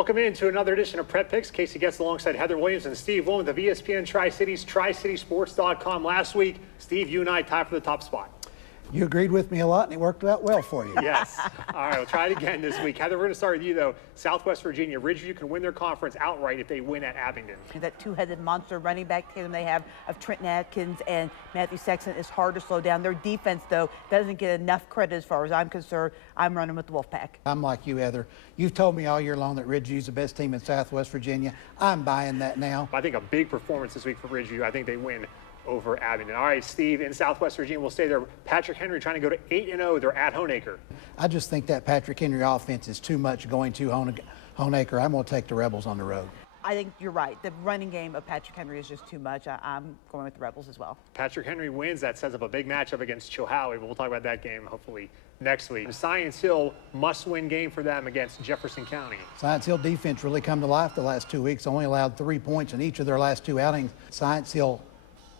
Welcome into another edition of Prep Picks. Casey gets alongside Heather Williams and Steve Williams of ESPN Tri-Cities, TriCitySports.com. Last week, Steve, you and I tied for the top spot. You agreed with me a lot, and it worked out well for you. Yes. All right, we'll try it again this week. Heather, we're going to start with you, though. Southwest Virginia, Ridgeview can win their conference outright if they win at Abingdon. That two-headed monster running back tandem they have of Trenton Atkins and Matthew Sexton is hard to slow down. Their defense, though, doesn't get enough credit as far as I'm concerned. I'm running with the Wolfpack. I'm like you, Heather. You've told me all year long that Ridgeview's the best team in Southwest Virginia. I'm buying that now. I think a big performance this week for Ridgeview. I think they win over Abingdon. All right, Steve, in Southwest Virginia, we'll stay there. Patrick Henry trying to go to 8-0. They're at Honaker. I just think that Patrick Henry offense is too much going to Honaker. I'm going to take the Rebels on the road. I think you're right. The running game of Patrick Henry is just too much. I'm going with the Rebels as well. Patrick Henry wins. That sets up a big matchup against Chilhowie. We'll talk about that game hopefully next week. Science Hill, must-win game for them against Jefferson County. Science Hill defense really come to life the last 2 weeks. Only allowed 3 points in each of their last 2 outings. Science Hill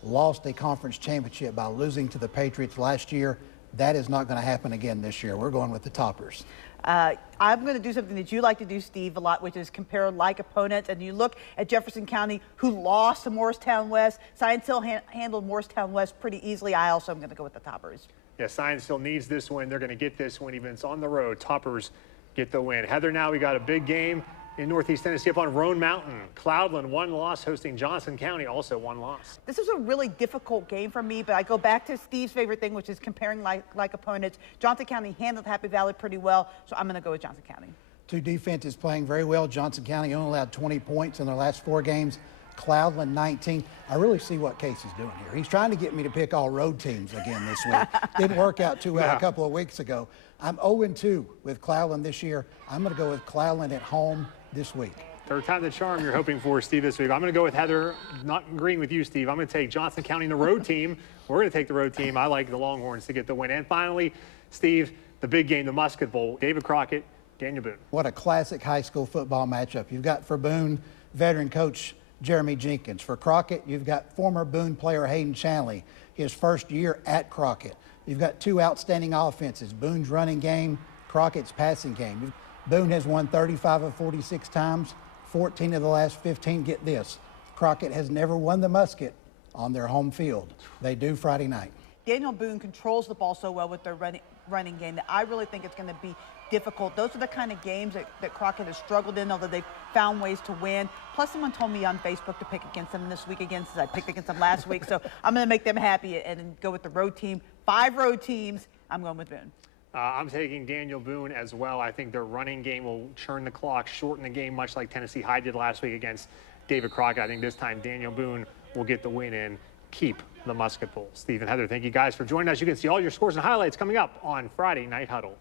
lost a conference championship by losing to the Patriots last year. That is not going to happen again this year. We're going with the Toppers. I'm going to do something that you like to do, Steve, a lot, which is compare like opponents. And you look at Jefferson County, who lost to Morristown West. Science Hill handled Morristown West pretty easily. I also am going to go with the Toppers. Yeah, Science Hill needs this win. They're going to get this win, even if it's on the road. Toppers get the win. Heather, now we got a big game in Northeast Tennessee up on Roan Mountain. Cloudland, 1 loss, hosting Johnson County, also 1 loss. This is a really difficult game for me, but I go back to Steve's favorite thing, which is comparing like opponents. Johnson County handled Happy Valley pretty well, so I'm going to go with Johnson County. 2 defenses playing very well. Johnson County only allowed 20 points in their last 4 games. Cloudland 19. I really see what Casey's doing here. He's trying to get me to pick all road teams again this week. Didn't work out too well a couple of weeks ago. I'm 0-2 with Cloudland this year. I'm going to go with Cloudland at home this week. Third time the charm you're hoping for, Steve, this week. I'm going to go with Heather, not agreeing with you, Steve. I'm going to take Johnson County in the road team. We're going to take the road team. I like the Longhorns to get the win. And finally, Steve, the big game, the Musket Bowl. David Crockett, Daniel Boone. What a classic high school football matchup. You've got for Boone, veteran coach Jeremy Jenkins. For Crockett, you've got former Boone player Hayden Shanley, his first year at Crockett. You've got 2 outstanding offenses, Boone's running game, Crockett's passing game. Boone has won 35 of 46 times, 14 of the last 15. Get this, Crockett has never won the Musket on their home field. They do Friday night. Daniel Boone controls the ball so well with their running game that I really think it's going to be difficult. Those are the kind of games that Crockett has struggled in, although they've found ways to win. Plus, someone told me on Facebook to pick against them this week again, since I picked against them last week. So I'm going to make them happy and go with the road team. 5 road teams. I'm going with Boone. I'm taking Daniel Boone as well. I think their running game will churn the clock, shorten the game, much like Tennessee High did last week against David Crockett. I think this time Daniel Boone will get the win and keep the Musket Bowl. Steve and Heather, thank you guys for joining us. You can see all your scores and highlights coming up on Friday Night Huddle.